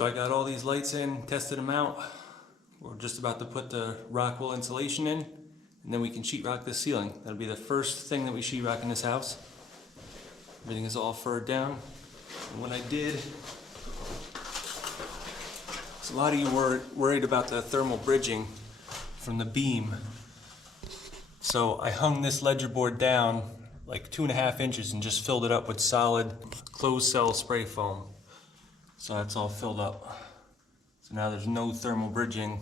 So I got all these lights in, tested them out. We're just about to put the rock wool insulation in, and then we can sheetrock the ceiling. That'll be the first thing that we sheetrock in this house. Everything is all furred down. And when I did, so a lot of you were worried about the thermal bridging from the beam. So I hung this ledger board down like 2.5 inches and just filled it up with solid closed cell spray foam. So that's all filled up. So now there's no thermal bridging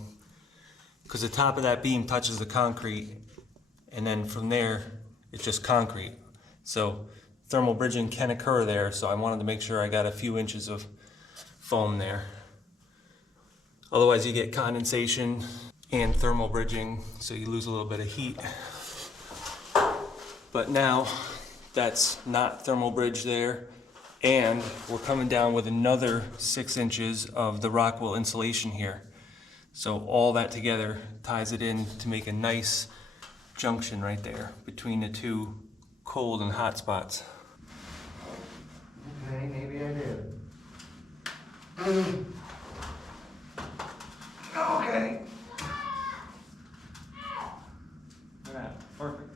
because the top of that beam touches the concrete, and then from there it's just concrete. So thermal bridging can occur there, so I wanted to make sure I got a few inches of foam there. Otherwise you get condensation and thermal bridging, so you lose a little bit of heat. But now that's not thermal bridge there, and we're coming down with another 6 inches of the rock wool insulation here. So all that together ties it in to make a nice junction right there between the two cold and hot spots. Okay, maybe I did. Okay. Yeah, perfect.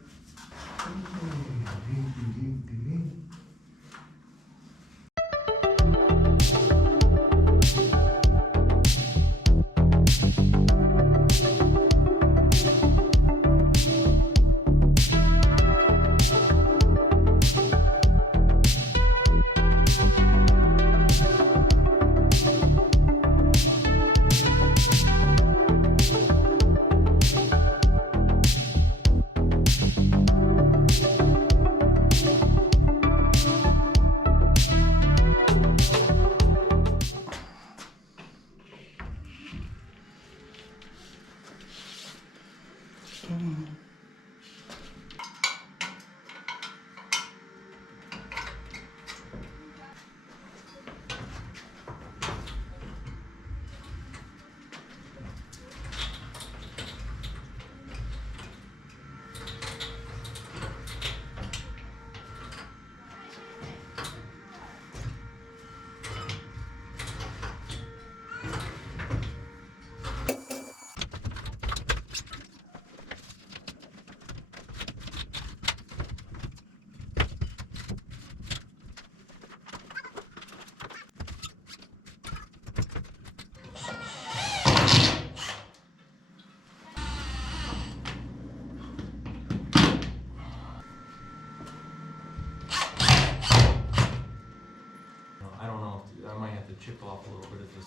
I don't know, I might have to chip off a little bit of this.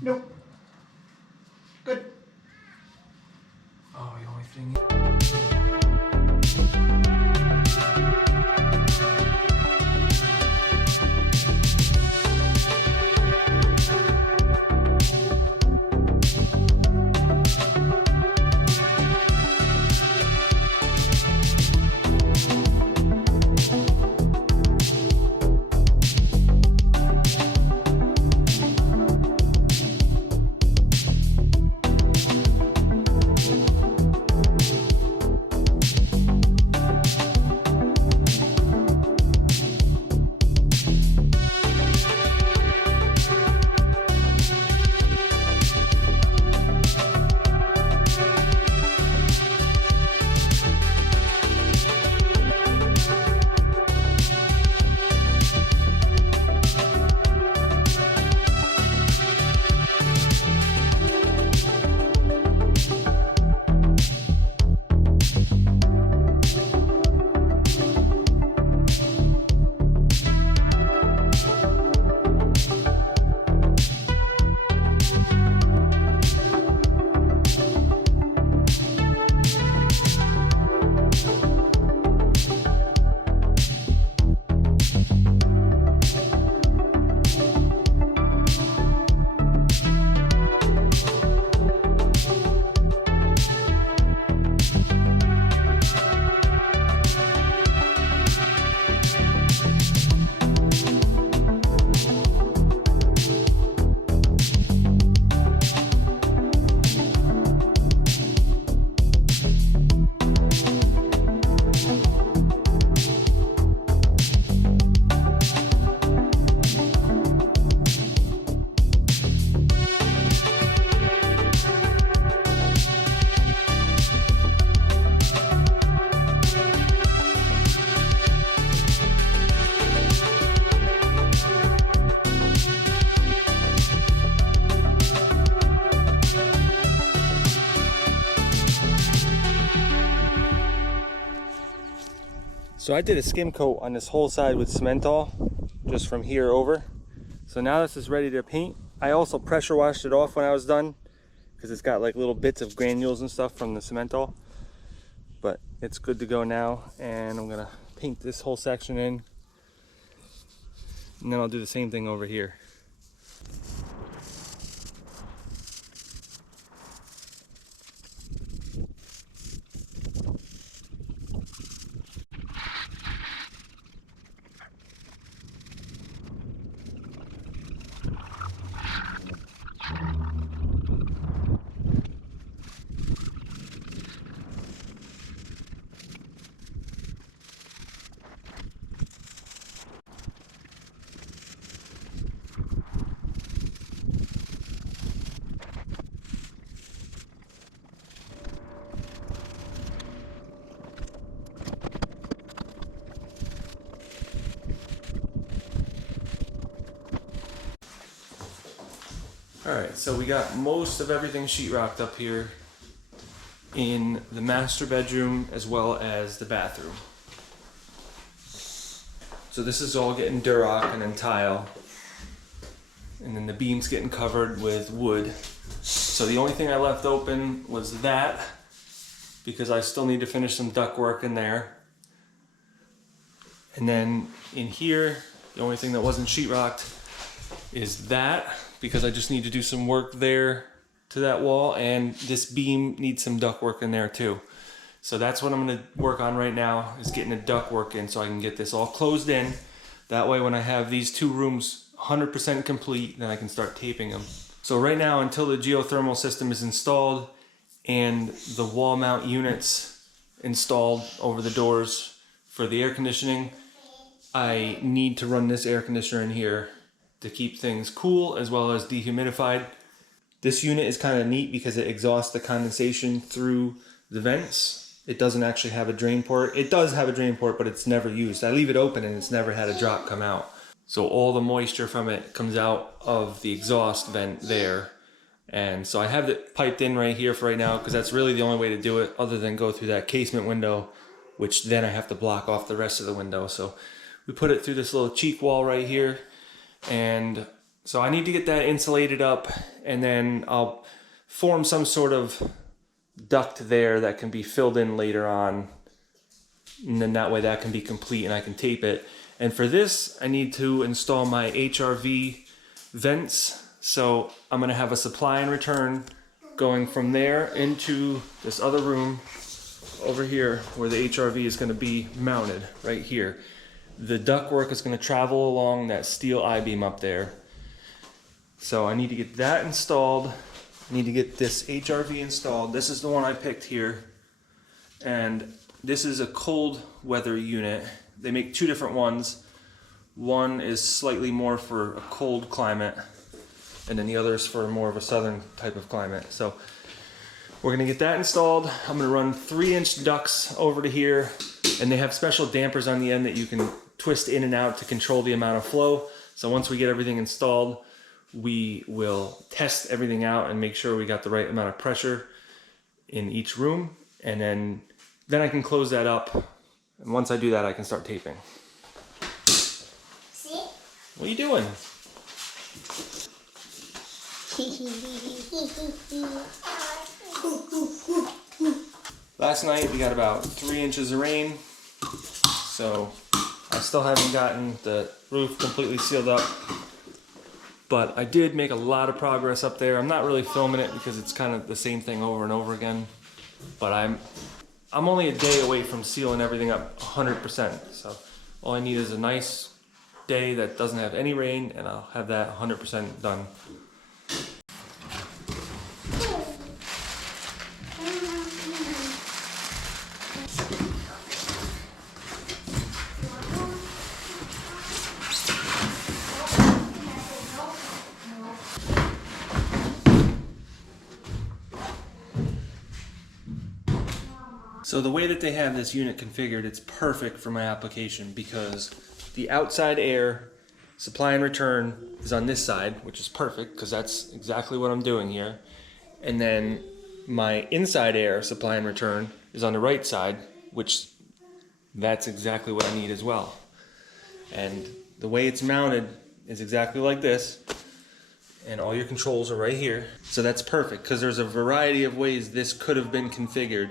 Nope. Good. Oh, the only thing. So I did a skim coat on this whole side with Cementol, just from here over. So now this is ready to paint. I also pressure washed it off when I was done, because it's got like little bits of granules and stuff from the Cementol. But it's good to go now, and I'm gonna paint this whole section in. And then I'll do the same thing over here. Alright, so we got most of everything sheetrocked up here in the master bedroom as well as the bathroom. So this is all getting Durock and then tile. And then the beam's getting covered with wood. So the only thing I left open was that, because I still need to finish some ductwork in there. And then in here, the only thing that wasn't sheetrocked is that, because I just need to do some work there to that wall, and this beam needs some ductwork in there too. So that's what I'm gonna work on right now, is getting the ductwork in so I can get this all closed in. That way when I have these two rooms 100% complete, then I can start taping them. So right now, until the geothermal system is installed and the wall mount units installed over the doors for the air conditioning, I need to run this air conditioner in here to keep things cool as well as dehumidified. This unit is kind of neat because it exhausts the condensation through the vents. It doesn't actually have a drain port. It does have a drain port, but it's never used. I leave it open and it's never had a drop come out. So all the moisture from it comes out of the exhaust vent there. And so I have it piped in right here for right now, because that's really the only way to do it, other than go through that casement window, which then I have to block off the rest of the window. So we put it through this little cheek wall right here. And so I need to get that insulated up, and then I'll form some sort of duct there that can be filled in later on. And then that way that can be complete and I can tape it. And for this, I need to install my HRV vents. So I'm gonna have a supply and return going from there into this other room over here where the HRV is gonna be mounted right here. The ductwork is going to travel along that steel I-beam up there. So I need to get that installed. I need to get this HRV installed. This is the one I picked here. And this is a cold weather unit. They make two different ones. One is slightly more for a cold climate, and then the other is for more of a southern type of climate. So we're going to get that installed. I'm going to run 3-inch ducts over to here. And they have special dampers on the end that you can twist in and out to control the amount of flow. So once we get everything installed, we will test everything out and make sure we got the right amount of pressure in each room. And then I can close that up. And once I do that, I can start taping. See? What are you doing? Last night we got about 3 inches of rain, so I still haven't gotten the roof completely sealed up, but I did make a lot of progress up there. I'm not really filming it because it's kind of the same thing over and over again, but I'm only a day away from sealing everything up 100%. So all I need is a nice day that doesn't have any rain, and I'll have that 100% done. So the way that they have this unit configured, it's perfect for my application because the outside air supply and return is on this side, which is perfect because that's exactly what I'm doing here. And then my inside air supply and return is on the right side, which that's exactly what I need as well. And the way it's mounted is exactly like this. And all your controls are right here. So that's perfect, because there's a variety of ways this could have been configured.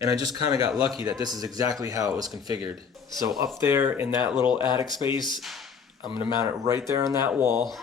And I just kind of got lucky that this is exactly how it was configured. So up there in that little attic space, I'm gonna mount it right there on that wall.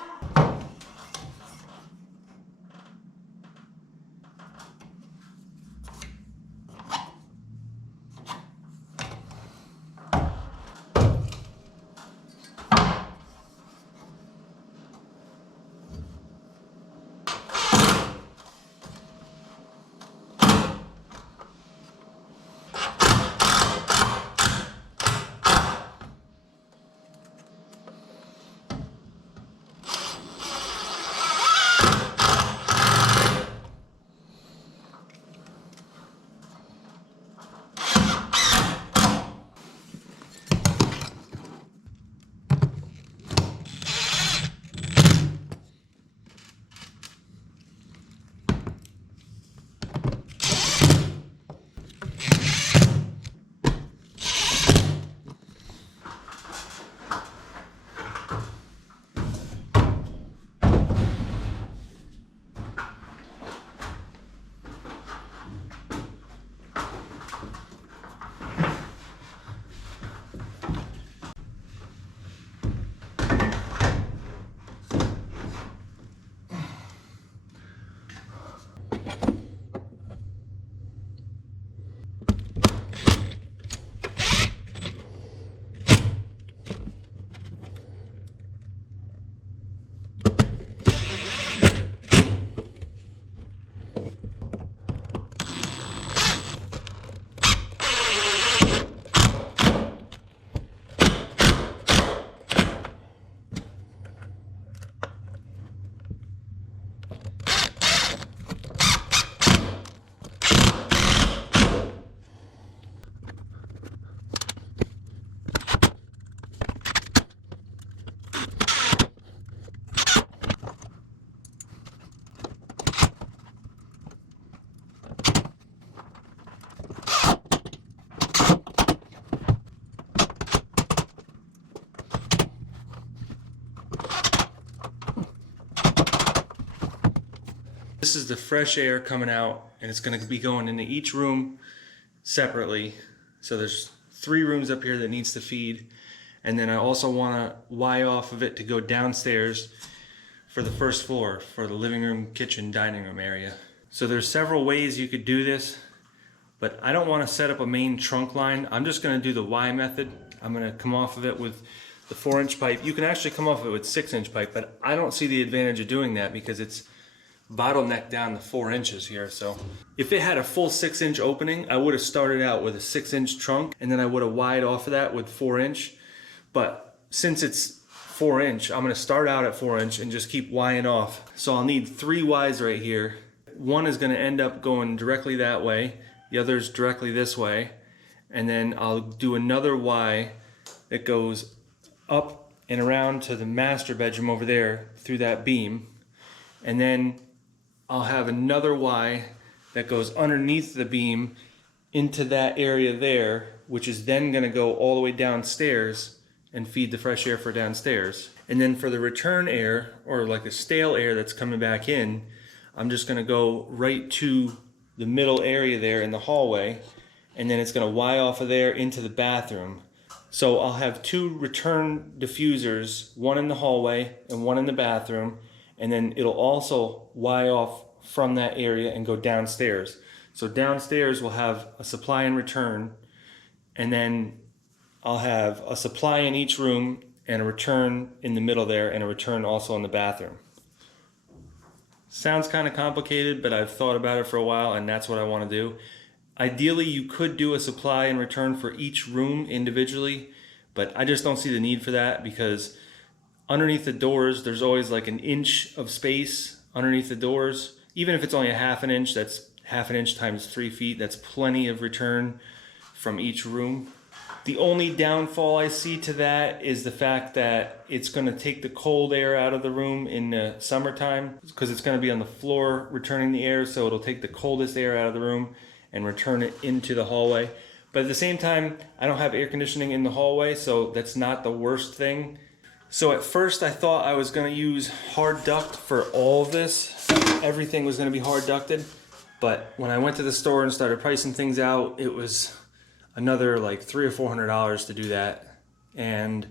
This is the fresh air coming out, and it's going to be going into each room separately. So there's 3 rooms up here that needs to feed, and then I also want to Y off of it to go downstairs for the first floor, for the living room, kitchen, dining room area. So there's several ways you could do this, but I don't want to set up a main trunk line. I'm just going to do the Y method. I'm going to come off of it with the 4-inch pipe. You can actually come off of it with 6-inch pipe, but I don't see the advantage of doing that because it's bottleneck down to 4 inches here. So if it had a full 6-inch opening, I would have started out with a 6-inch trunk, and then I would have wired off of that with 4-inch. But since it's 4-inch, I'm going to start out at 4-inch and just keep Ying off. So I'll need 3 Ys right here. One is going to end up going directly that way, the other is directly this way, and then I'll do another Y that goes up and around to the master bedroom over there through that beam, and then I'll have another Y that goes underneath the beam into that area there, which is then going to go all the way downstairs and feed the fresh air for downstairs. And then for the return air, or like the stale air that's coming back in, I'm just going to go right to the middle area there in the hallway, and then it's going to Y off of there into the bathroom. So I'll have 2 return diffusers, one in the hallway and one in the bathroom, and then it'll also Y off from that area and go downstairs. So downstairs we'll have a supply and return, and then I'll have a supply in each room and a return in the middle there, and a return also in the bathroom. Sounds kind of complicated, but I've thought about it for a while, and that's what I want to do. Ideally, you could do a supply and return for each room individually, but I just don't see the need for that, because underneath the doors, there's always like an inch of space underneath the doors. Even if it's only a 1/2 inch, that's 1/2 inch times 3 feet. That's plenty of return from each room. The only downfall I see to that is the fact that it's going to take the cold air out of the room in the summertime, because it's going to be on the floor returning the air, so it'll take the coldest air out of the room and return it into the hallway. But at the same time, I don't have air conditioning in the hallway, so that's not the worst thing. So at first I thought I was gonna use hard duct for all of this. Everything was gonna be hard ducted. But when I went to the store and started pricing things out, it was another like $300 or $400 to do that. And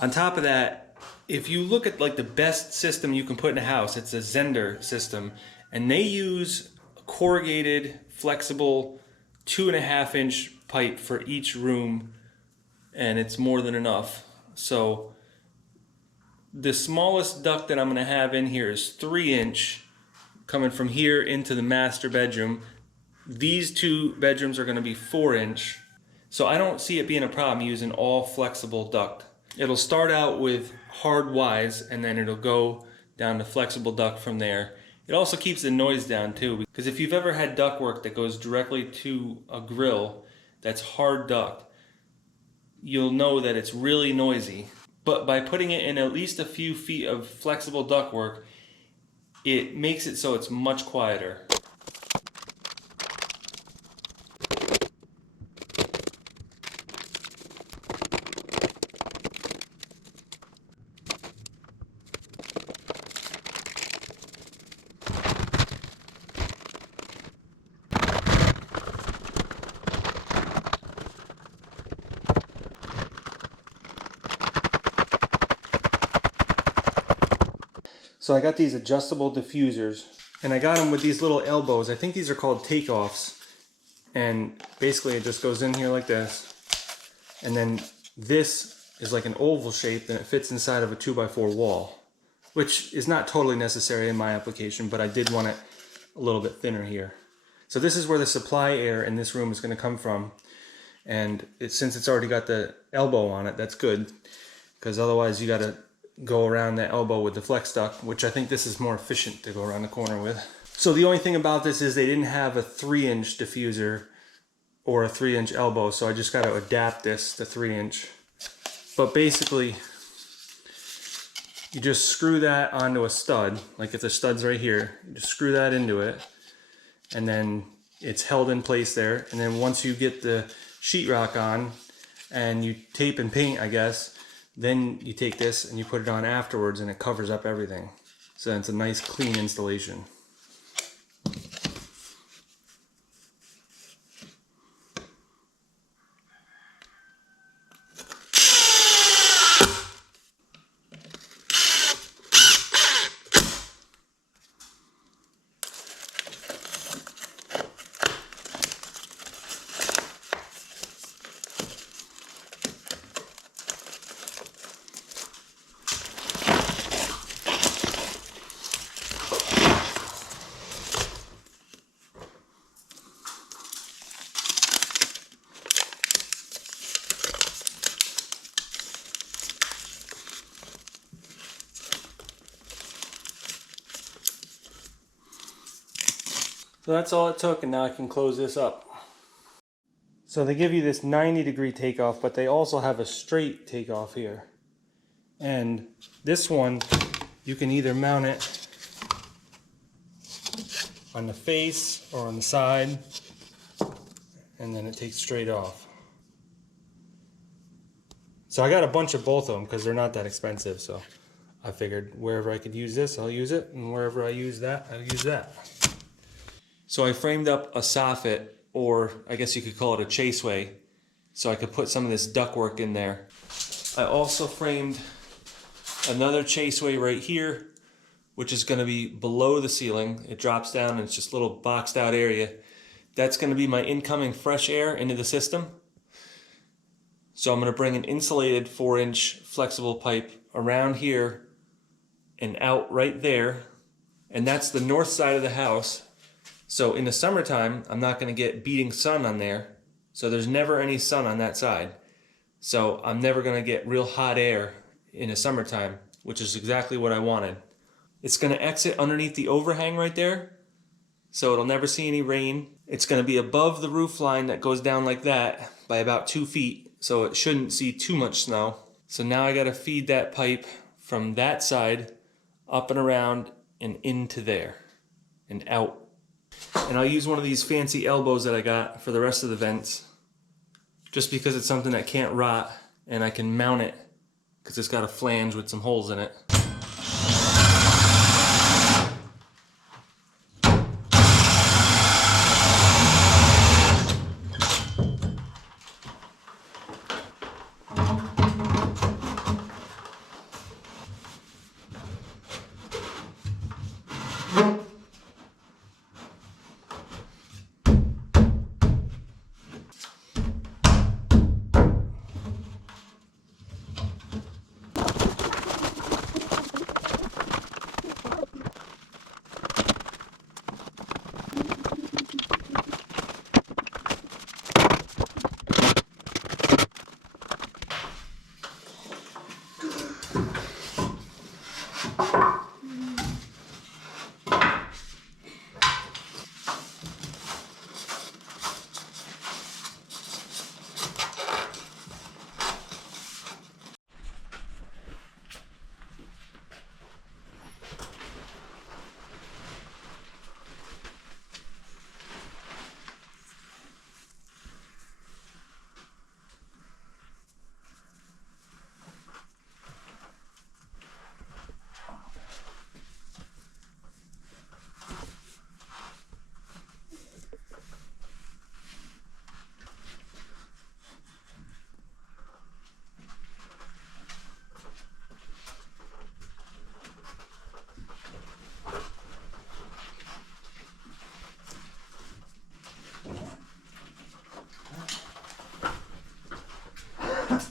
on top of that, if you look at like the best system you can put in a house, it's a Zender system. And they use a corrugated, flexible 2.5 inch pipe for each room, and it's more than enough. So the smallest duct that I'm gonna have in here is 3 inch, coming from here into the master bedroom. These two bedrooms are gonna be 4 inch. So I don't see it being a problem using all flexible duct. It'll start out with hard Ys and then it'll go down to flexible duct from there. It also keeps the noise down too, because if you've ever had ductwork that goes directly to a grill that's hard duct, you'll know that it's really noisy. But by putting it in at least a few feet of flexible ductwork, it makes it so it's much quieter. So I got these adjustable diffusers, and I got them with these little elbows. I think these are called takeoffs. And basically it just goes in here like this. And then this is like an oval shape, and it fits inside of a 2x4 wall, which is not totally necessary in my application, but I did want it a little bit thinner here. So this is where the supply air in this room is going to come from. And since it's already got the elbow on it, that's good, because otherwise you got to go around that elbow with the flex duct, which I think this is more efficient to go around the corner with. So the only thing about this is they didn't have a 3 inch diffuser or a 3 inch elbow, so I just got to adapt this to 3 inch. But basically, you just screw that onto a stud, like if the stud's right here, you just screw that into it, and then it's held in place there. And then once you get the sheetrock on and you tape and paint, I guess, then you take this and you put it on afterwards, and it covers up everything. So it's a nice clean installation. So that's all it took, and now I can close this up. So they give you this 90-degree takeoff, but they also have a straight takeoff here. And this one, you can either mount it on the face or on the side, and then it takes straight off. So I got a bunch of both of them because they're not that expensive, so I figured wherever I could use this, I'll use it, and wherever I use that, I'll use that. So I framed up a soffit, or I guess you could call it a chaseway, so I could put some of this ductwork in there. I also framed another chaseway right here, which is going to be below the ceiling. It drops down and it's just a little boxed out area. That's going to be my incoming fresh air into the system. So I'm going to bring an insulated 4-inch flexible pipe around here and out right there. And that's the north side of the house. So in the summertime, I'm not going to get beating sun on there. So there's never any sun on that side. So I'm never going to get real hot air in the summertime, which is exactly what I wanted. It's going to exit underneath the overhang right there, so it'll never see any rain. It's going to be above the roof line that goes down like that by about 2 feet, so it shouldn't see too much snow. So now I got to feed that pipe from that side up and around and into there and out. And I'll use one of these fancy elbows that I got for the rest of the vents. just because it's something that can't rot, and I can mount it because it's got a flange with some holes in it.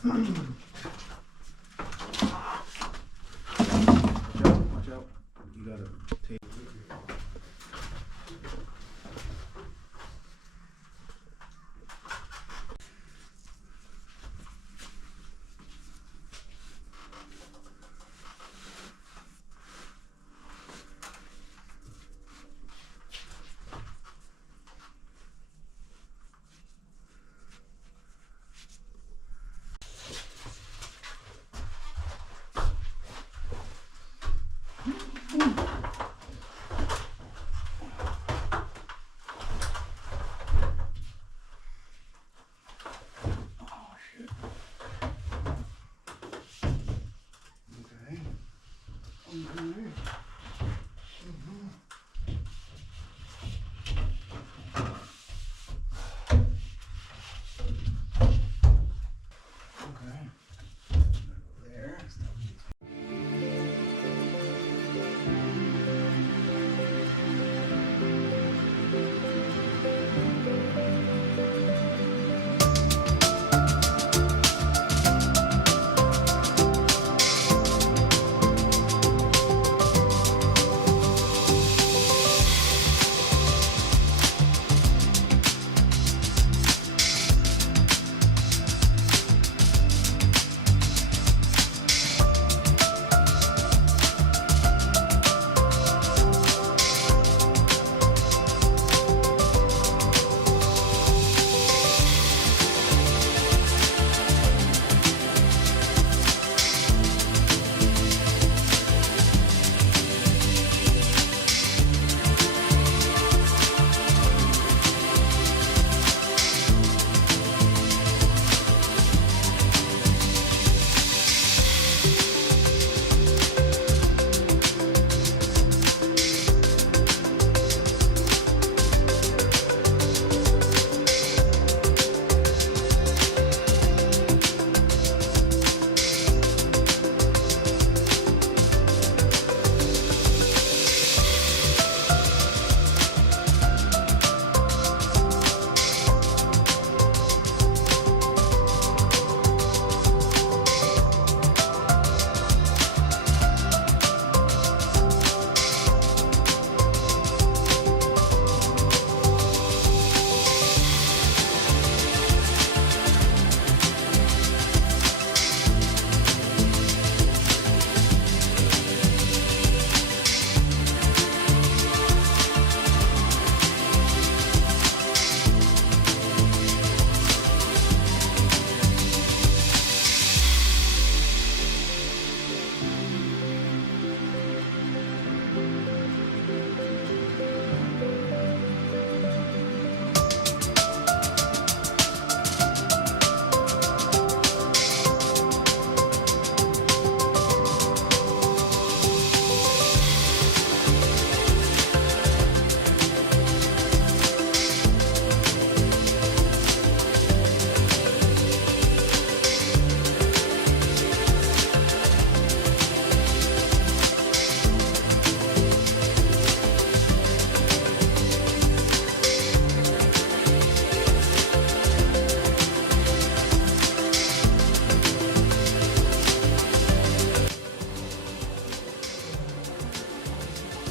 Watch out. You gotta take.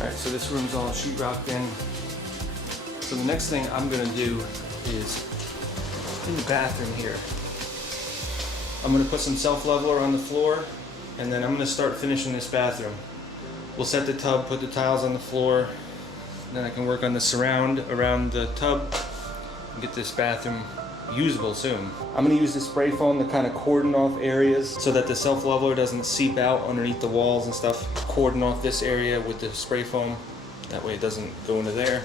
Alright, so this room's all sheetrocked in. So the next thing I'm gonna do is in the bathroom here. I'm gonna put some self-leveler on the floor, and then I'm gonna start finishing this bathroom. We'll set the tub, put the tiles on the floor, and then I can work on the surround around the tub and get this bathroom usable soon. I'm gonna use the spray foam to kind of cordon off areas so that the self-leveler doesn't seep out underneath the walls and stuff. Cordon off this area with the spray foam. That way it doesn't go into there.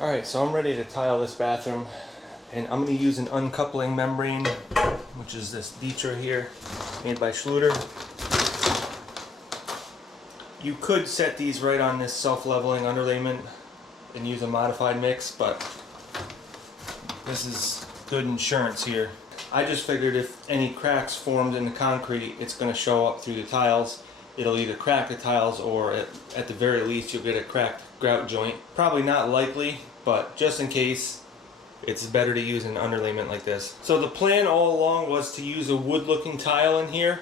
Alright, so I'm ready to tile this bathroom, and I'm going to use an uncoupling membrane, which is this Dietra here, made by Schluter. You could set these right on this self-leveling underlayment and use a modified mix, but this is good insurance here. I just figured if any cracks formed in the concrete, it's going to show up through the tiles. It'll either crack the tiles, or at the very least you'll get a cracked grout joint. Probably not likely, but just in case, it's better to use an underlayment like this. So the plan all along was to use a wood looking tile in here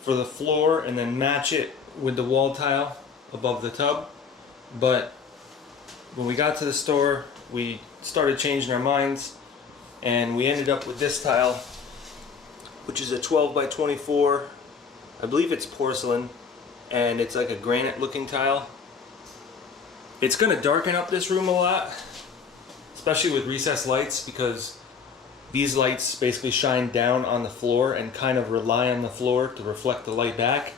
for the floor and then match it with the wall tile above the tub. But when we got to the store, we started changing our minds, and we ended up with this tile, which is a 12 by 24. I believe it's porcelain, and it's like a granite looking tile. It's going to darken up this room a lot, especially with recessed lights, because these lights basically shine down on the floor and kind of rely on the floor to reflect the light back.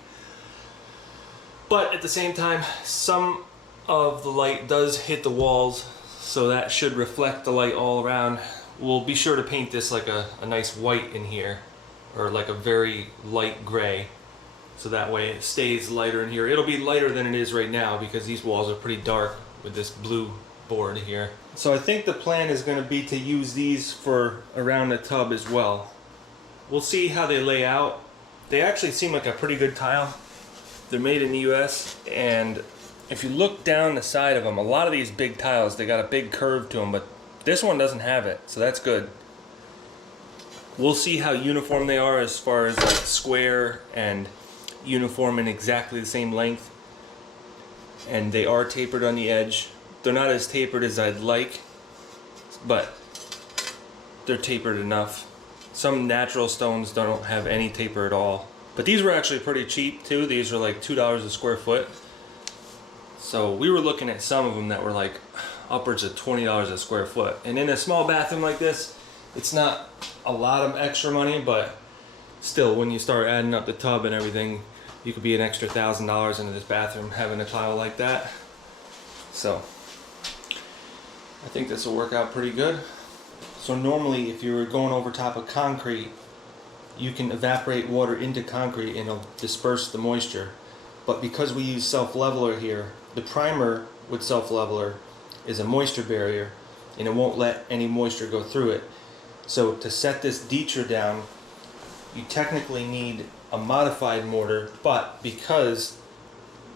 But at the same time, some of the light does hit the walls, so that should reflect the light all around. We'll be sure to paint this like a nice white in here, or like a very light gray, So that way it stays lighter in here. It'll be lighter than it is right now because these walls are pretty dark with this blue board here. So I think the plan is going to be to use these for around the tub as well. We'll see how they lay out. They actually seem like a pretty good tile. They're made in the US, and if you look down the side of them, a lot of these big tiles, they got a big curve to them, but this one doesn't have it, so that's good. We'll see how uniform they are as far as like square and uniform in exactly the same length. And they are tapered on the edge. They're not as tapered as I'd like, but they're tapered enough. Some natural stones don't have any taper at all. But these were actually pretty cheap too. These were like $2 a square foot. So we were looking at some of them that were like upwards of $20 a square foot. And in a small bathroom like this, it's not a lot of extra money, but still, when you start adding up the tub and everything, you could be an extra $1,000 into this bathroom having a tile like that. So I think this will work out pretty good. So normally, if you were going over top of concrete, you can evaporate water into concrete and it'll disperse the moisture. But because we use self-leveler here, the primer with self-leveler is a moisture barrier and it won't let any moisture go through it. So to set this detra down, you technically need a modified mortar, but because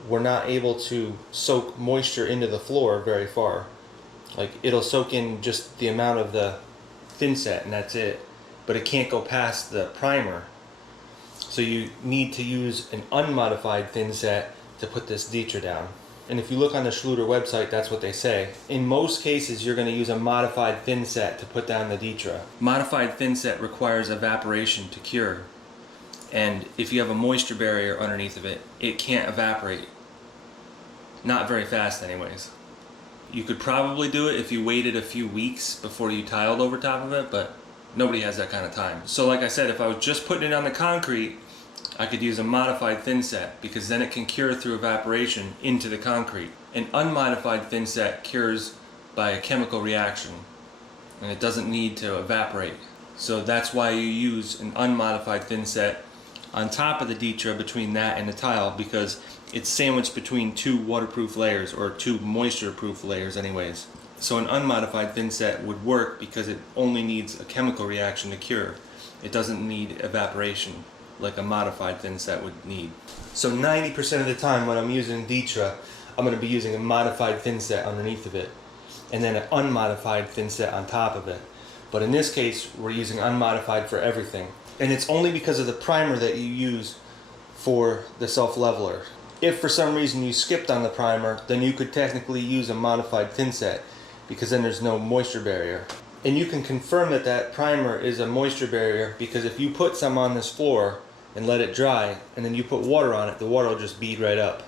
we're not able to soak moisture into the floor very far, like it'll soak in just the amount of the thin set and that's it, but it can't go past the primer. So you need to use an unmodified thin set to put this detra down. And if you look on the Schluter website, that's what they say. In most cases, you're going to use a modified thin set to put down the detra. Modified thin set requires evaporation to cure. And if you have a moisture barrier underneath of it, it can't evaporate. Not very fast anyways. You could probably do it if you waited a few weeks before you tiled over top of it, but nobody has that kind of time. So like I said, if I was just putting it on the concrete, I could use a modified thin set because then it can cure through evaporation into the concrete. An unmodified thin set cures by a chemical reaction and it doesn't need to evaporate. So that's why you use an unmodified thin set on top of the detra between that and the tile, because it's sandwiched between two waterproof layers, or two moisture proof layers anyways. So an unmodified thin set would work because it only needs a chemical reaction to cure. It doesn't need evaporation like a modified thin set would need. So 90% of the time when I'm using detra, I'm going to be using a modified thin set underneath of it and then an unmodified thin set on top of it. But in this case, we're using unmodified for everything. And it's only because of the primer that you use for the self-leveler. If for some reason you skipped on the primer, then you could technically use a modified thin set because then there's no moisture barrier. And you can confirm that that primer is a moisture barrier because if you put some on this floor and let it dry and then you put water on it, the water will just bead right up.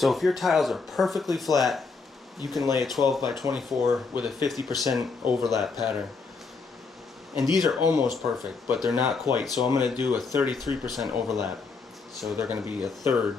So if your tiles are perfectly flat, you can lay a 12 by 24 with a 50% overlap pattern. And these are almost perfect, but they're not quite. So I'm going to do a 33% overlap. So they're going to be a third.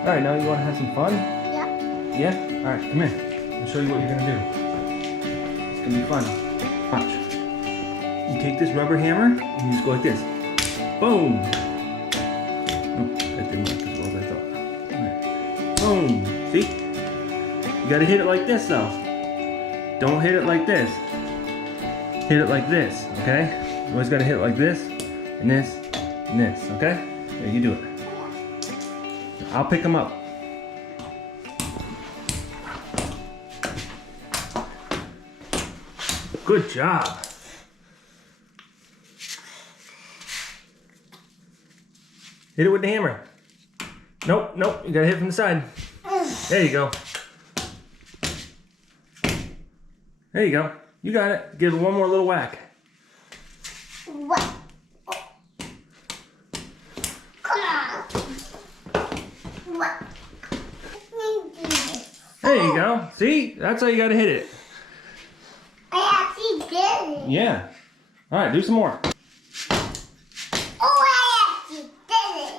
All right, now you want to have some fun? Yeah. Yeah? All right, come here. I'll show you what you're gonna do. It's gonna be fun. Watch. You take this rubber hammer and you just go like this. Boom. Oh, that didn't work as well as I thought. All right. Boom. See? You gotta hit it like this though. Don't hit it like this. Hit it like this, okay? You always gotta hit it like this, and this, and this, okay? There, you do it. I'll pick them up. Good job. Hit it with the hammer. Nope, nope, you gotta hit it from the side. There you go. There you go. You got it. Give it one more little whack. What? Come on. What? There you go. See? That's how you gotta hit it. I actually did it. Yeah. All right, do some more. Oh, I actually did it.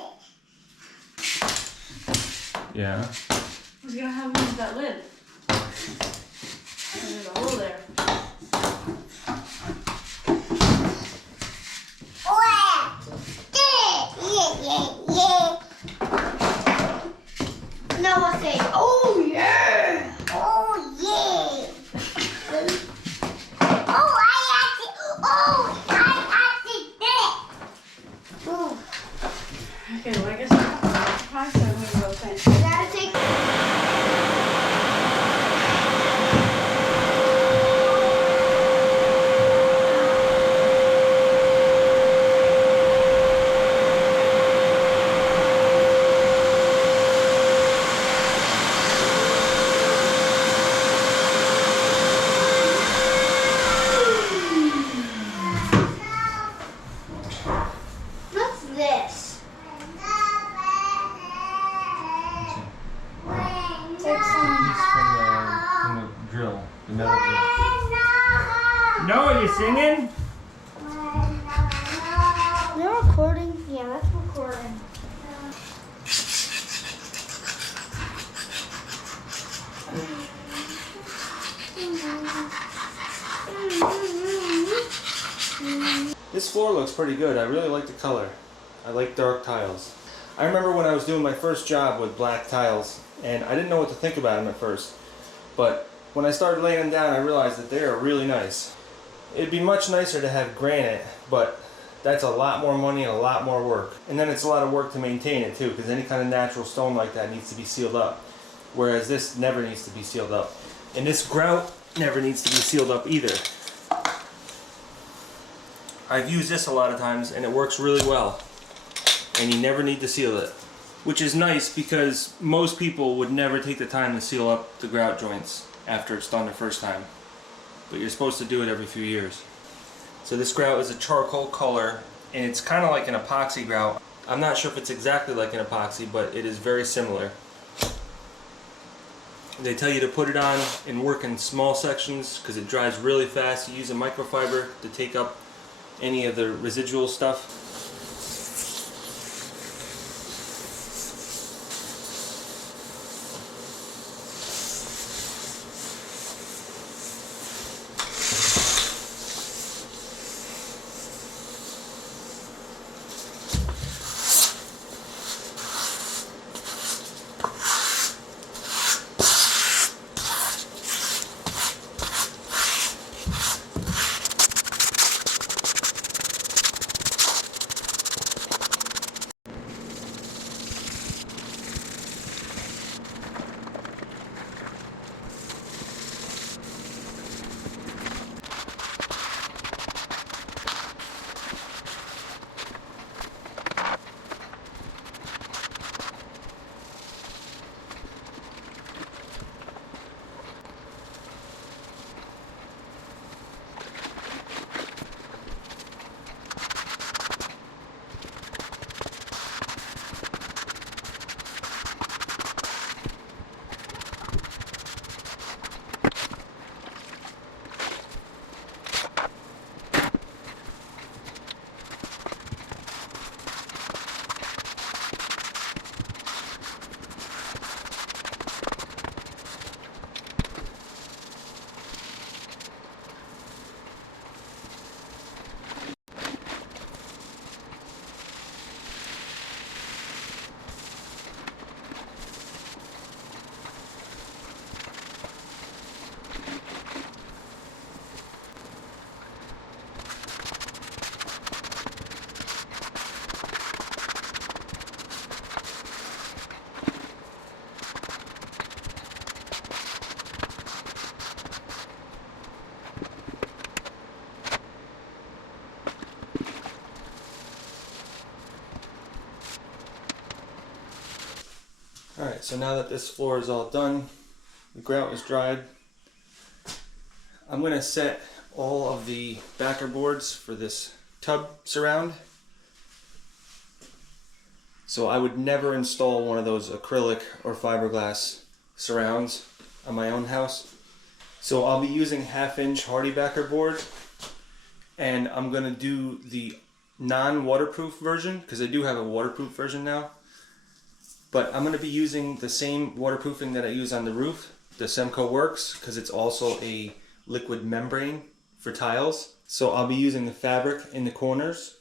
Yeah. Who's gonna have use that lid? There's a hole there. Oh, I actually did it. Yeah. Now I'll say, oh, yeah. Oh, yeah. I actually did it. Ooh. Okay, well I guess I'm pie, so I'm gonna go finish. Gotta take. What's this? Take some. From the drill, the metal drill. Noah, you singing? We're recording? Yeah, that's recording. This floor looks pretty good. I really like the color. I like dark tiles. I remember when I was doing my first job with black tiles, and I didn't know what to think about them at first. But when I started laying them down, I realized that they are really nice. It'd be much nicer to have granite, but that's a lot more money and a lot more work. And then it's a lot of work to maintain it too, because any kind of natural stone like that needs to be sealed up. Whereas this never needs to be sealed up. And this grout never needs to be sealed up either. I've used this a lot of times and it works really well. And you never need to seal it. Which is nice because most people would never take the time to seal up the grout joints after it's done the first time. But you're supposed to do it every few years. So this grout is a charcoal color and it's kind of like an epoxy grout. I'm not sure if it's exactly like an epoxy, but it is very similar. They tell you to put it on and work in small sections because it dries really fast. You use a microfiber to take up any of the residual stuff. Alright, so now that this floor is all done, the grout is dried, I'm going to set all of the backer boards for this tub surround. So I would never install one of those acrylic or fiberglass surrounds on my own house. So I'll be using 1/2-inch hardy backer board, and I'm going to do the non-waterproof version because I do have a waterproof version now. But I'm going to be using the same waterproofing that I use on the roof, the Semco Works, because it's also a liquid membrane for tiles. So I'll be using the fabric in the corners,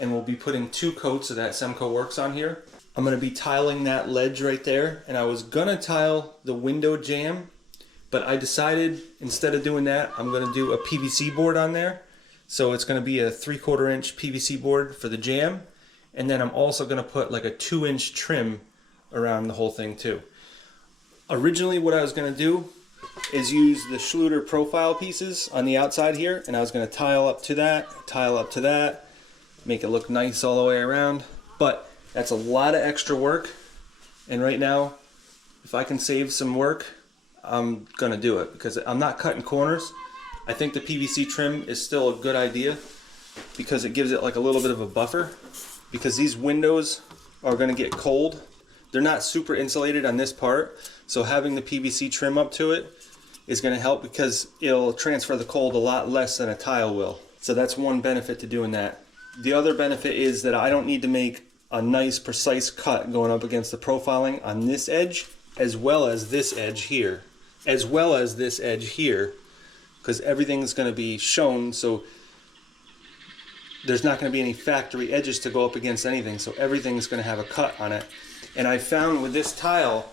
and we'll be putting 2 coats of that Semco Works on here. I'm going to be tiling that ledge right there, and I was going to tile the window jamb, but I decided instead of doing that, I'm going to do a PVC board on there. So it's going to be a 3/4 inch PVC board for the jamb, and then I'm also going to put like a 2-inch trim around the whole thing too. Originally what I was going to do is use the Schluter profile pieces on the outside here, and I was going to tile up to that, make it look nice all the way around, but that's a lot of extra work, and right now if I can save some work, I'm going to do it because I'm not cutting corners. I think the PVC trim is still a good idea because it gives it like a little bit of a buffer, because these windows are going to get cold. They're not super insulated on this part, so having the PVC trim up to it is going to help because it'll transfer the cold a lot less than a tile will. So that's one benefit to doing that. The other benefit is that I don't need to make a nice precise cut going up against the profiling on this edge, as well as this edge here, as well as this edge here, because everything's going to be shown, so there's not going to be any factory edges to go up against anything, so everything's going to have a cut on it. And I found with this tile,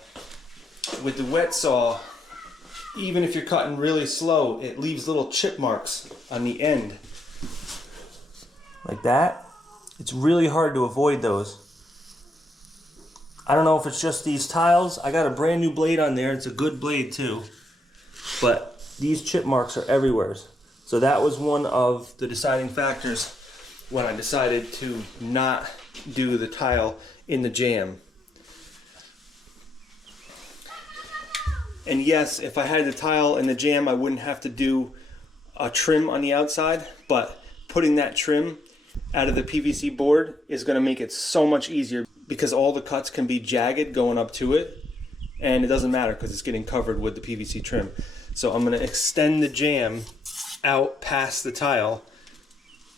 with the wet saw, even if you're cutting really slow, it leaves little chip marks on the end. Like that. It's really hard to avoid those. I don't know if it's just these tiles. I got a brand new blade on there. It's a good blade too. But these chip marks are everywhere. So that was one of the deciding factors when I decided to not do the tile in the jamb. And yes, if I had the tile in the jamb, I wouldn't have to do a trim on the outside, but putting that trim out of the PVC board is going to make it so much easier because all the cuts can be jagged going up to it, and it doesn't matter because it's getting covered with the PVC trim. So I'm going to extend the jamb out past the tile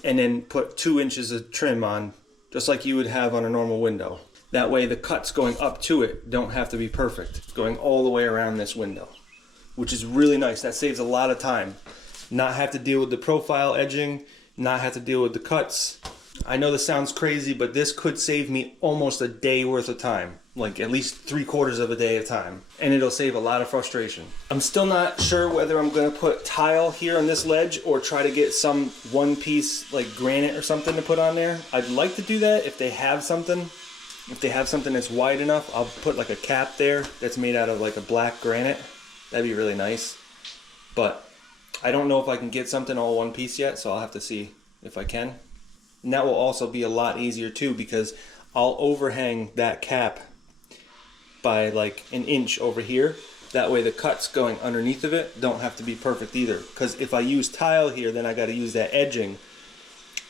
and then put 2 inches of trim on, just like you would have on a normal window. That way the cuts going up to it don't have to be perfect, going all the way around this window, which is really nice. That saves a lot of time. Not have to deal with the profile edging, not have to deal with the cuts. I know this sounds crazy, but this could save me almost a day worth of time, like at least 3/4 of a day of time, and it'll save a lot of frustration. I'm still not sure whether I'm going to put tile here on this ledge or try to get some one-piece like granite or something to put on there. I'd like to do that if they have something. If they have something that's wide enough, I'll put like a cap there that's made out of like a black granite. That'd be really nice. But I don't know if I can get something all one piece yet, so I'll have to see if I can. And that will also be a lot easier too, because I'll overhang that cap by like 1 inch over here. That way the cuts going underneath of it don't have to be perfect either. Because if I use tile here, then I got to use that edging.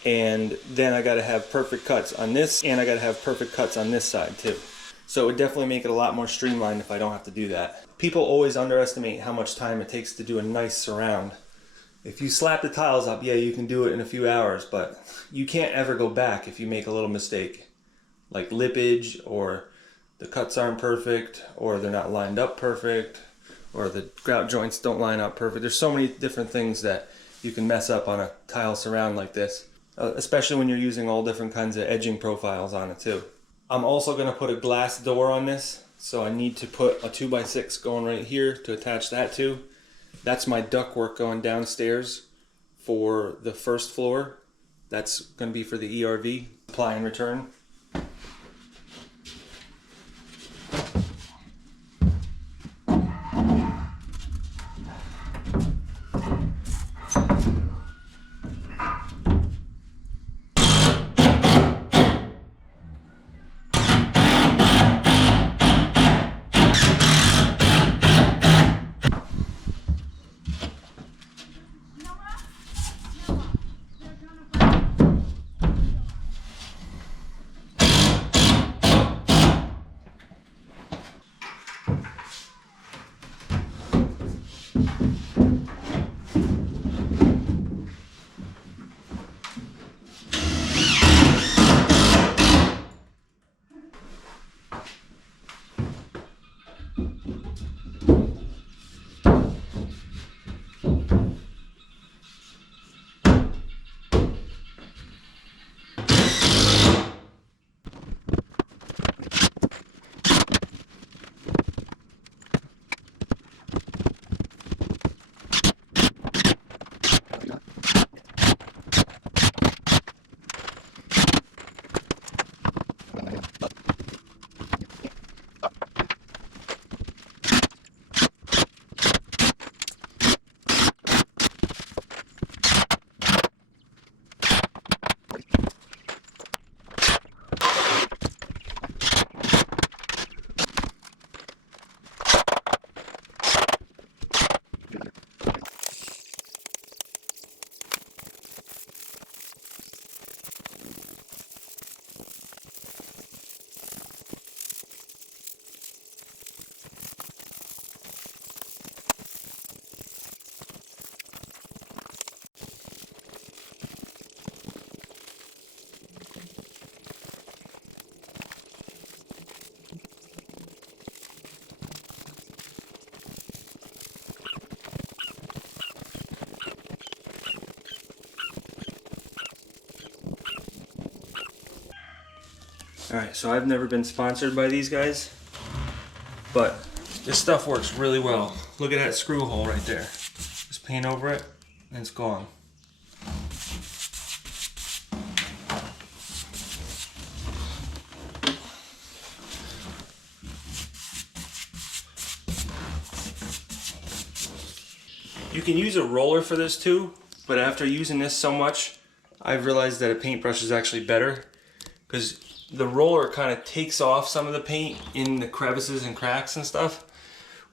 And then I got to have perfect cuts on this, and I got to have perfect cuts on this side too. So it would definitely make it a lot more streamlined if I don't have to do that. People always underestimate how much time it takes to do a nice surround. If you slap the tiles up, yeah, you can do it in a few hours, but you can't ever go back if you make a little mistake. Like lippage, or the cuts aren't perfect, or they're not lined up perfect, or the grout joints don't line up perfect. There's so many different things that you can mess up on a tile surround like this. Especially when you're using all different kinds of edging profiles on it too. I'm also going to put a glass door on this, so I need to put a 2x6 going right here to attach that to. That's my ductwork going downstairs for the first floor. That's going to be for the ERV, apply and return. Alright, so I've never been sponsored by these guys, but this stuff works really well. Look at that screw hole right there. Just paint over it, and it's gone. You can use a roller for this too, but after using this so much, I've realized that a paintbrush is actually better, because the roller kind of takes off some of the paint in the crevices and cracks and stuff,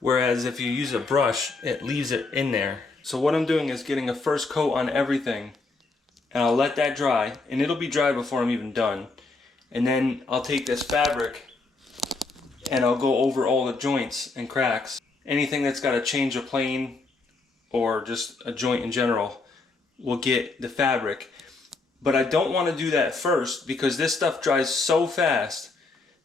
whereas if you use a brush, it leaves it in there. So what I'm doing is getting a first coat on everything, and I'll let that dry, and it'll be dry before I'm even done. And then I'll take this fabric and I'll go over all the joints and cracks. Anything that's got to change a plane or just a joint in general will get the fabric. But I don't want to do that first, because this stuff dries so fast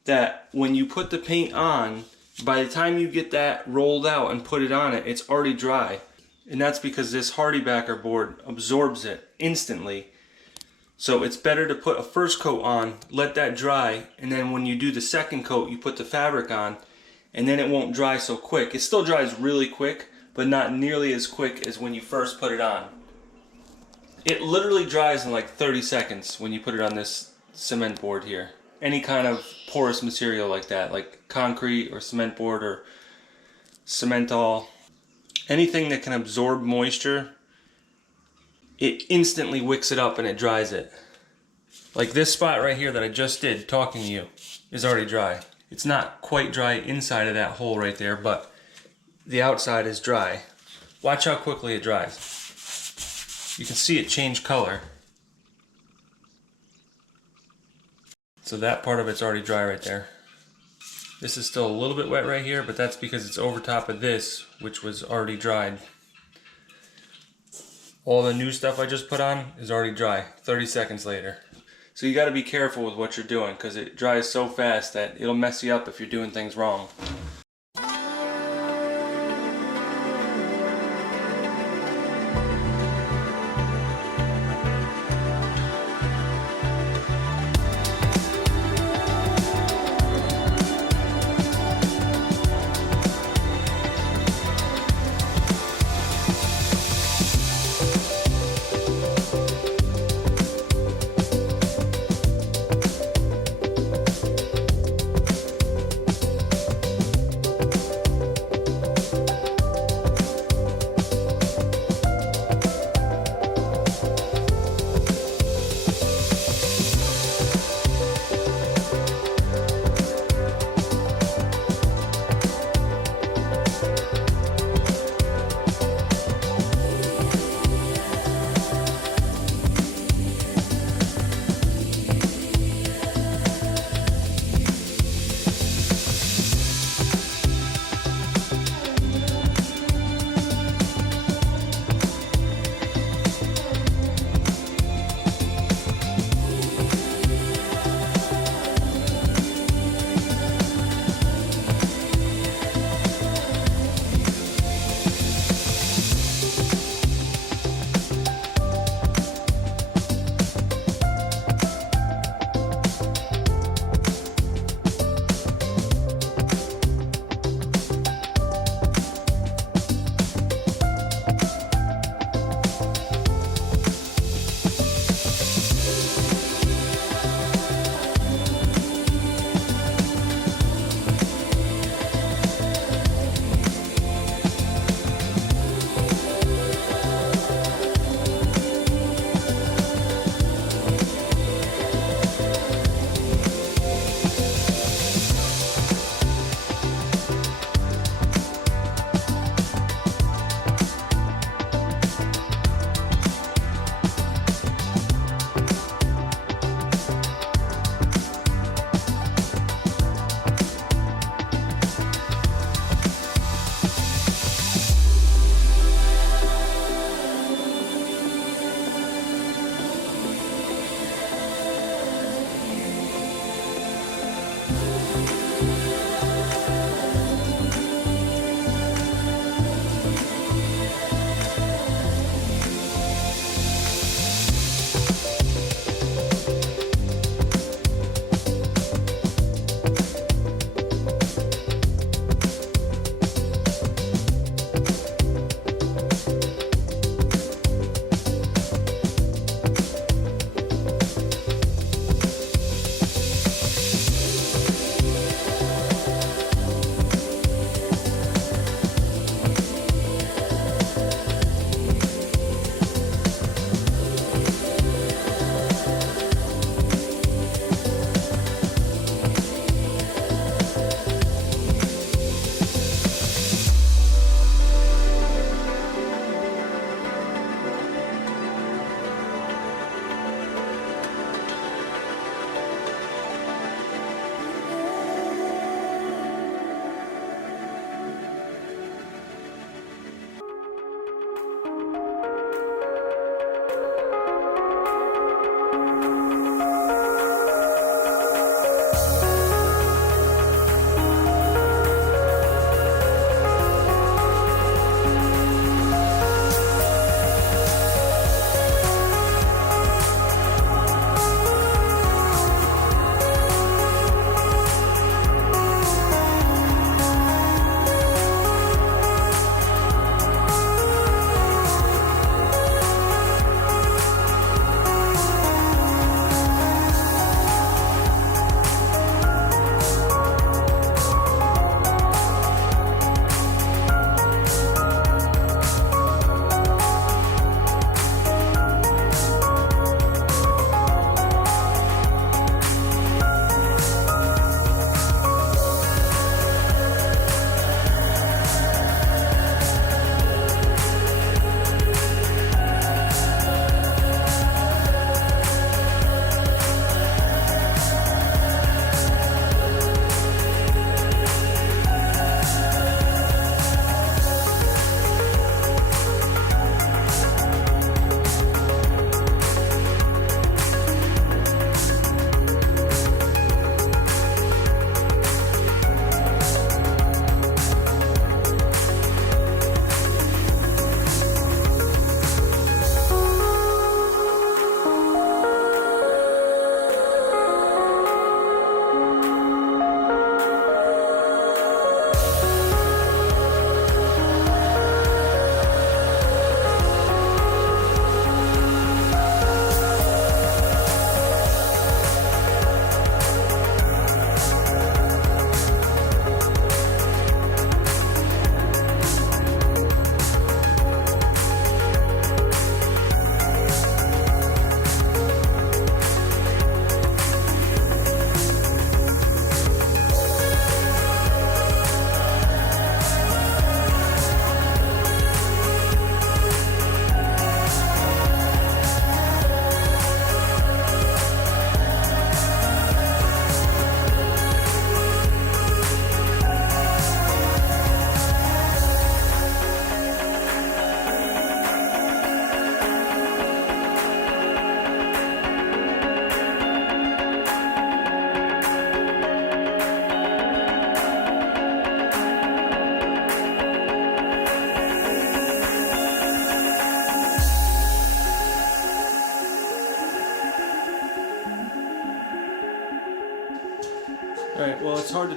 that when you put the paint on, by the time you get that rolled out and put it on it, it's already dry. And that's because this HardieBacker board absorbs it instantly. So it's better to put a first coat on, let that dry, and then when you do the second coat, you put the fabric on, and then it won't dry so quick. It still dries really quick, but not nearly as quick as when you first put it on. It literally dries in like 30 seconds when you put it on this cement board here. Any kind of porous material like that, like concrete or cement board or cementol. Anything that can absorb moisture, it instantly wicks it up and it dries it. Like this spot right here that I just did talking to you is already dry. It's not quite dry inside of that hole right there, but the outside is dry. Watch how quickly it dries. You can see it change color. So that part of it's already dry right there. This is still a little bit wet right here, but that's because it's over top of this, which was already dried. All the new stuff I just put on is already dry 30 seconds later. So you got to be careful with what you're doing, because it dries so fast that it'll mess you up if you're doing things wrong.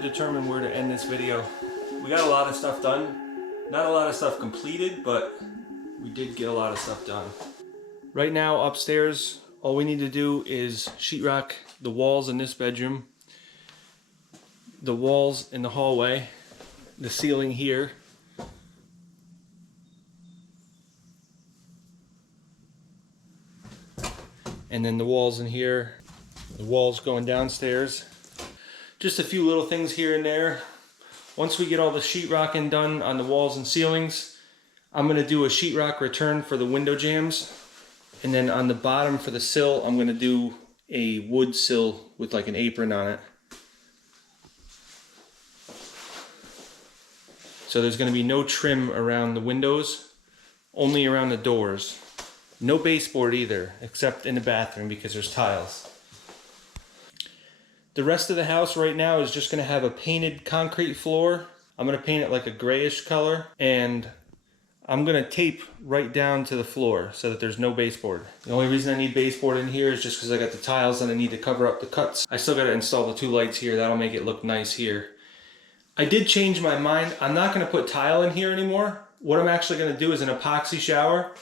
determine where to end this video. We got a lot of stuff done. Not a lot of stuff completed, but we did get a lot of stuff done. Right now upstairs, all we need to do is sheetrock the walls in this bedroom, the walls in the hallway, the ceiling here, and then the walls in here, the walls going downstairs. Just a few little things here and there. Once we get all the sheetrocking done on the walls and ceilings, I'm gonna do a sheetrock return for the window jambs. And then on the bottom for the sill, I'm gonna do a wood sill with like an apron on it. So there's gonna be no trim around the windows, only around the doors. No baseboard either, except in the bathroom because there's tiles. The rest of the house right now is just gonna have a painted concrete floor. I'm gonna paint it like a grayish color, and I'm gonna tape right down to the floor so that there's no baseboard. The only reason I need baseboard in here is just because I got the tiles and I need to cover up the cuts. I still gotta install the 2 lights here. That'll make it look nice here. I did change my mind. I'm not gonna put tile in here anymore. What I'm actually gonna do is an epoxy shower.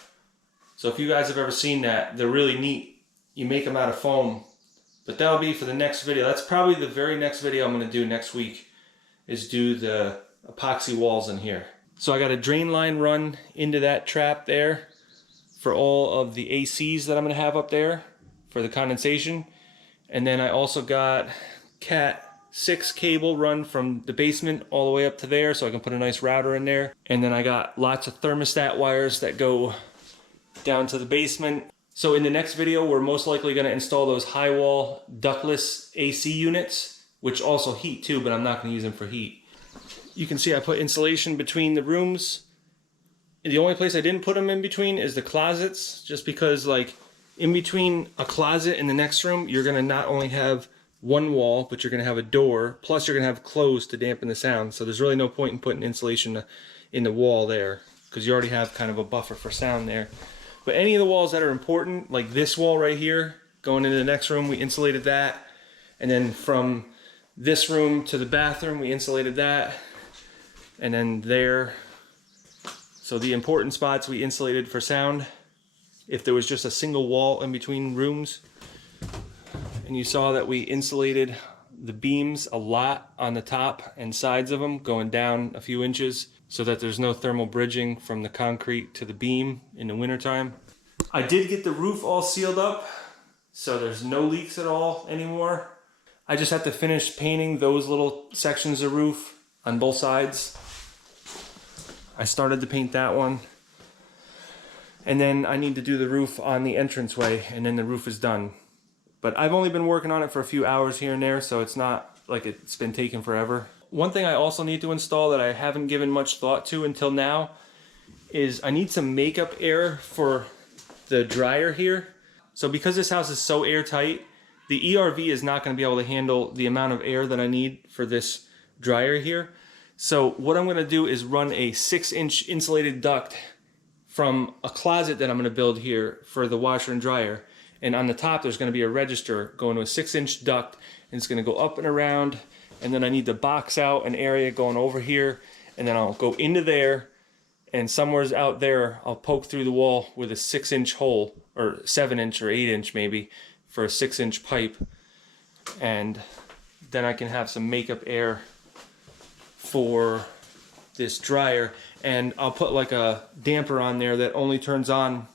So if you guys have ever seen that, they're really neat. You make them out of foam. But that'll be for the next video. That's probably the very next video I'm gonna do next week, is do the epoxy walls in here. So I got a drain line run into that trap there for all of the ACs that I'm gonna have up there for the condensation. And then I also got Cat 6 cable run from the basement all the way up to there so I can put a nice router in there. And then I got lots of thermostat wires that go down to the basement. So in the next video, we're most likely gonna install those high wall ductless AC units, which also heat too, but I'm not gonna use them for heat. You can see I put insulation between the rooms. The only place I didn't put them in between is the closets, just because like in between a closet and the next room, you're gonna not only have one wall, but you're gonna have a door, plus you're gonna have clothes to dampen the sound. So there's really no point in putting insulation in the wall there, because you already have kind of a buffer for sound there. But any of the walls that are important, like this wall right here, going into the next room, we insulated that. And then from this room to the bathroom, we insulated that. And then there. So the important spots we insulated for sound. If there was just a single wall in between rooms. And you saw that we insulated the beams a lot on the top and sides of them, going down a few inches, so that there's no thermal bridging from the concrete to the beam in the wintertime. I did get the roof all sealed up, so there's no leaks at all anymore. I just have to finish painting those little sections of roof on both sides. I started to paint that one. And then I need to do the roof on the entranceway, and then the roof is done. But I've only been working on it for a few hours here and there, so it's not like it's been taking forever. One thing I also need to install that I haven't given much thought to until now is I need some makeup air for the dryer here. So because this house is so airtight, the ERV is not going to be able to handle the amount of air that I need for this dryer here. So what I'm going to do is run a 6-inch insulated duct from a closet that I'm going to build here for the washer and dryer. And on the top there's going to be a register going to a 6-inch duct, and it's going to go up and around. And then I need to box out an area going over here, and then I'll go into there, and somewhere's out there I'll poke through the wall with a 6-inch hole, or 7-inch or 8-inch maybe, for a 6-inch pipe. And then I can have some makeup air for this dryer, and I'll put like a damper on there that only turns on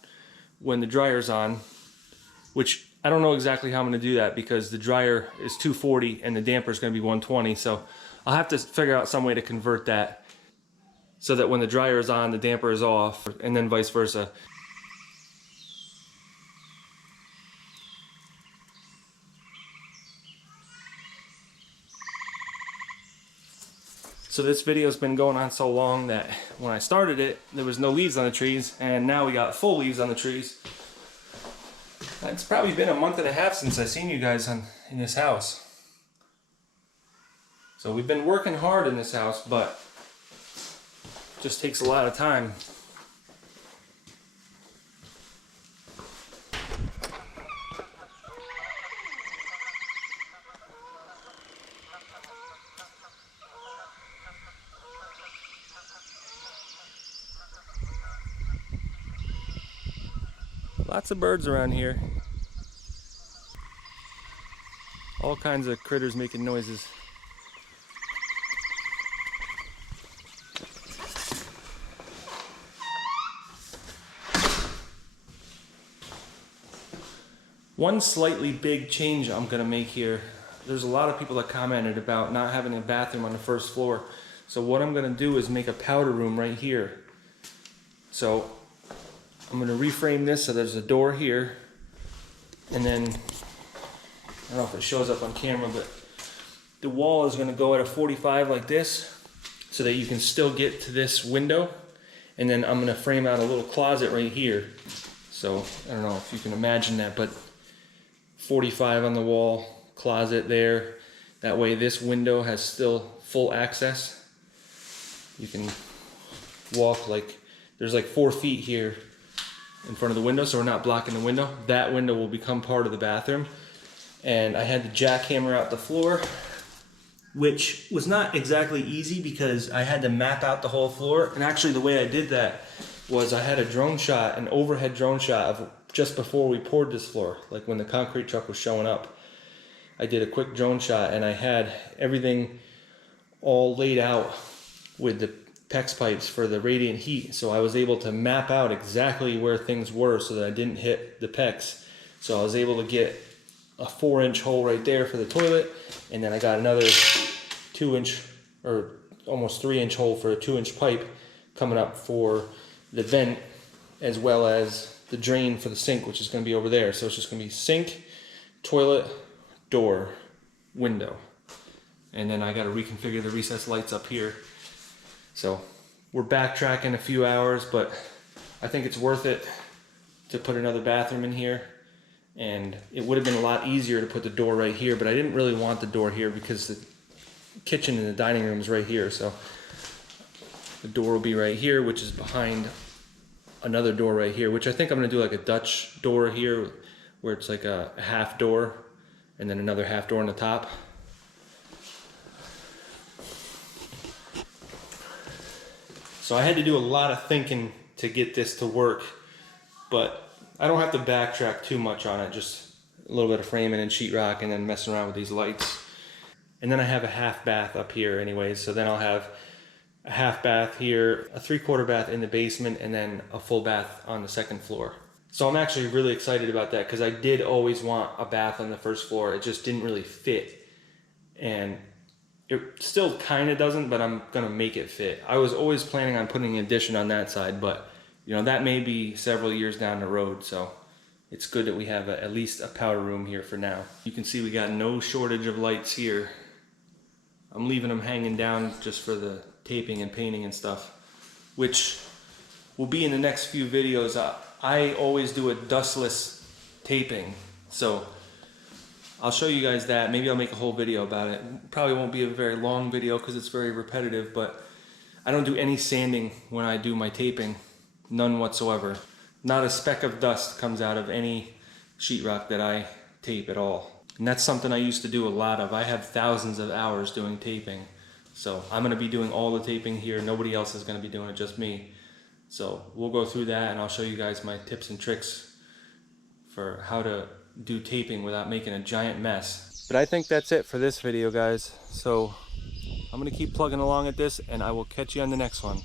when the dryer's on, which I don't know exactly how I'm going to do that because the dryer is 240 and the damper is going to be 120. So I'll have to figure out some way to convert that so that when the dryer is on, the damper is off, and then vice versa. So this video's been going on so long that when I started it, there was no leaves on the trees, and now we got full leaves on the trees. It's probably been a month and a half since I seen you guys in this house. So we've been working hard in this house, but it just takes a lot of time. Lots of birds around here. All kinds of critters making noises. One slightly big change I'm gonna make here. There's a lot of people that commented about not having a bathroom on the first floor. So what I'm gonna do is make a powder room right here. So I'm gonna reframe this so there's a door here. And then, I don't know if it shows up on camera, but the wall is gonna go at a 45 like this so that you can still get to this window. And then I'm gonna frame out a little closet right here. So I don't know if you can imagine that, but 45 on the wall, closet there. That way this window has still full access. You can walk like, there's like 4 feet here in front of the window, so we're not blocking the window. That window will become part of the bathroom. And I had to jackhammer out the floor, which was not exactly easy because I had to map out the whole floor. And actually the way I did that was I had a drone shot, an overhead drone shot of just before we poured this floor, like when the concrete truck was showing up. I did a quick drone shot and I had everything all laid out with the PEX pipes for the radiant heat. So I was able to map out exactly where things were so that I didn't hit the PEX. So I was able to get a 4-inch hole right there for the toilet. And then I got another 2-inch or almost 3-inch hole for a 2-inch pipe coming up for the vent, as well as the drain for the sink, which is going to be over there. So it's just going to be sink, toilet, door, window. And then I got to reconfigure the recessed lights up here. So we're backtracking a few hours, but I think it's worth it to put another bathroom in here. And it would have been a lot easier to put the door right here, but I didn't really want the door here because the kitchen and the dining room is right here. So the door will be right here, which is behind another door right here, which I think I'm gonna do like a Dutch door here, where it's like a half door and then another half door on the top. So I had to do a lot of thinking to get this to work, but I don't have to backtrack too much on it, just a little bit of framing and sheetrock and then messing around with these lights. And then I have a half bath up here anyways, so then I'll have a half bath here, a 3/4 bath in the basement, and then a full bath on the second floor. So I'm actually really excited about that because I did always want a bath on the first floor. It just didn't really fit. And it still kind of doesn't, but I'm gonna make it fit. I was always planning on putting an addition on that side, but you know, that may be several years down the road. So it's good that we have at least a powder room here for now. You can see we got no shortage of lights here. I'm leaving them hanging down just for the taping and painting and stuff, which will be in the next few videos. I always do a dustless taping, so I'll show you guys that. Maybe I'll make a whole video about it. Probably won't be a very long video because it's very repetitive, but I don't do any sanding when I do my taping, none whatsoever. Not a speck of dust comes out of any sheetrock that I tape at all. And that's something I used to do a lot of. I have thousands of hours doing taping. So I'm gonna be doing all the taping here. Nobody else is gonna be doing it, just me. So we'll go through that and I'll show you guys my tips and tricks for how to do taping without making a giant mess. But I think that's it for this video, guys. So I'm gonna keep plugging along at this and I will catch you on the next one.